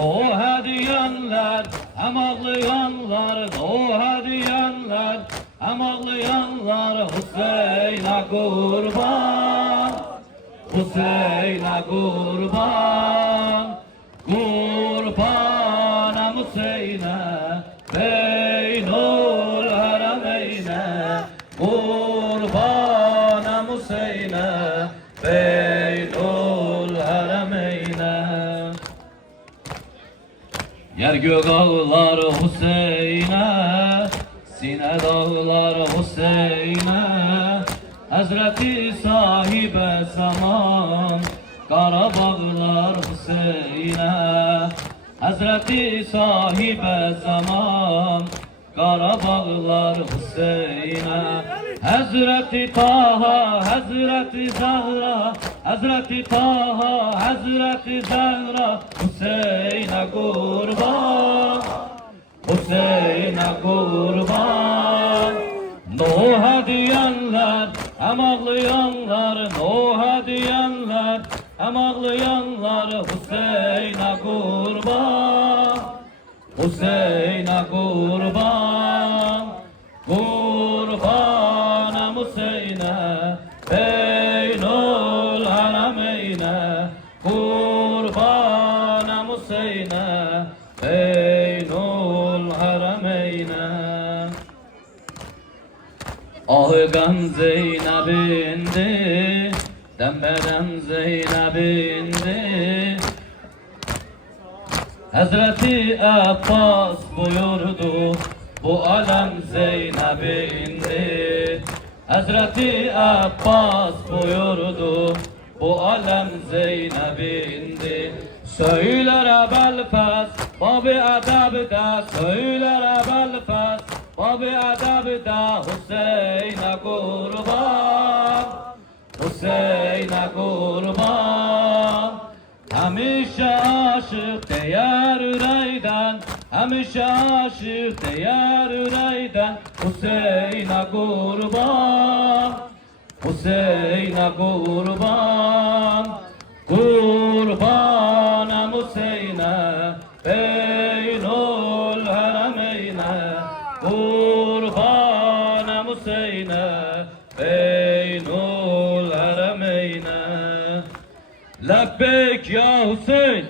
Noha diyenler, hem ağlayanlar, Noha diyenler, hem ağlayanlar, Hüseyin'e kurban, Hüseyin'e kurban, kurbanım Hüseyin'e, Beynul Haremeyne, kurbanım Hüseyin'e, Beynul Haremeyne. Yer gök ağlar Hüseyin'e, sine dağlar Hüseyin'e, Hazreti sahibe zaman, Karabağlar Hüseyin'e, Hazreti sahibe zaman, Karabağlar Hüseyin'e, Hazreti Taha, Hazreti Zahra, Hazreti Taha, Hazreti Zahra, Hüseyin'e kurban, Hüseyin'e kurban. Noha diyenler, hem ağlayanlar, Noha diyenler, hem ağlayanlar, Hüseyin'e kurban, Hüseyin'e kurban, kurbanım Hüseyin'e, Beynul Haremeyne, kurbanım Hüseyin'e, Beynul Haremeyne. Ağıgan Zeynep'indi, dembeden Zeynep'indi, Hazreti Abbas buyurdu, bu alem Zeynep'indi. Hazreti Abbas buyurdu, bu alem Zeynep'indi. Söyler Ebelfes, Bab-ı Edeb'de, söyler Ebelfes, Bab-ı Edeb'de, Hüseyin'e kurban, Hüseyin'e kurban. Hemşe aşık değer üreyden, hemşe aşık değer üreyden, Hüseyin'e kurban, Hüseyin'e kurban, kurbanım Hüseyin'e, Beynul Haremeyne, kurbanım Hüseyin'e, Beynul Haremeyne. Lebbeyk ya Hüseyin.